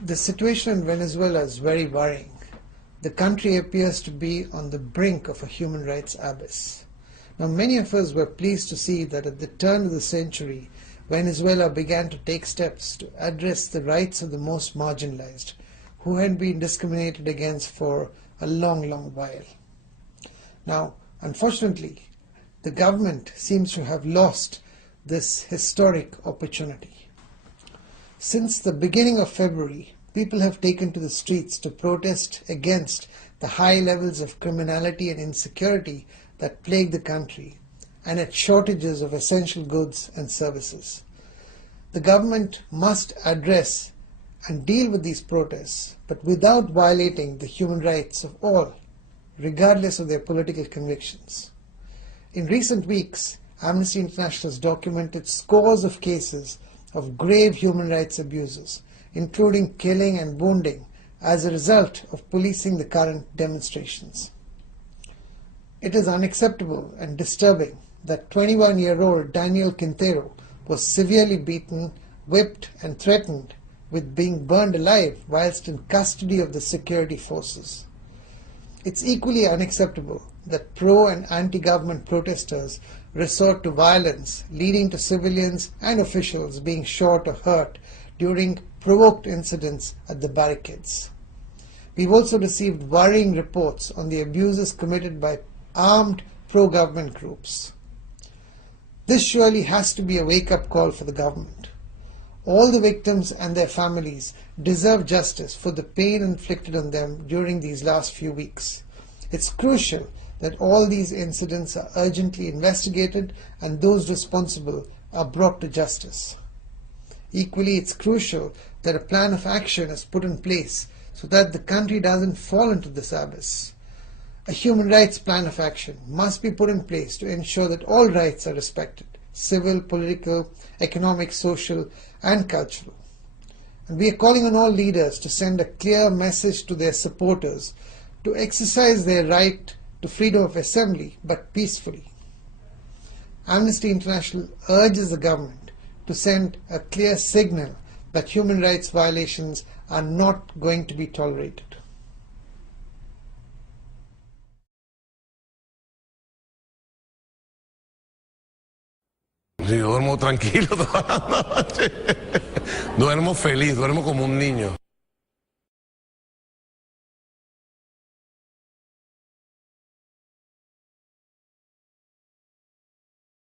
The situation in Venezuela is very worrying. The country appears to be on the brink of a human rights abyss. Now, many of us were pleased to see that at the turn of the century, Venezuela began to take steps to address the rights of the most marginalized, who had been discriminated against for a long, long while. Now, unfortunately, the government seems to have lost this historic opportunity. Since the beginning of February, people have taken to the streets to protest against the high levels of criminality and insecurity that plague the country and its shortages of essential goods and services. The government must address and deal with these protests, but without violating the human rights of all, regardless of their political convictions. In recent weeks, Amnesty International has documented scores of cases of grave human rights abuses, including killing and wounding, as a result of policing the current demonstrations. It is unacceptable and disturbing that 21-year-old Daniel Quintero was severely beaten, whipped, and threatened with being burned alive whilst in custody of the security forces. It's equally unacceptable that pro- and anti-government protesters resort to violence, leading to civilians and officials being shot or hurt during provoked incidents at the barricades. We've also received worrying reports on the abuses committed by armed pro-government groups. This surely has to be a wake-up call for the government. All the victims and their families deserve justice for the pain inflicted on them during these last few weeks. It's crucial that all these incidents are urgently investigated and those responsible are brought to justice. Equally, it's crucial that a plan of action is put in place so that the country doesn't fall into this abyss. A human rights plan of action must be put in place to ensure that all rights are respected: civil, political, economic, social, and cultural. And we are calling on all leaders to send a clear message to their supporters to exercise their right to freedom of assembly, but peacefully. Amnesty International urges the government to send a clear signal that human rights violations are not going to be tolerated. Sí, yo duermo tranquilo toda la noche. Duermo feliz, duermo como un niño.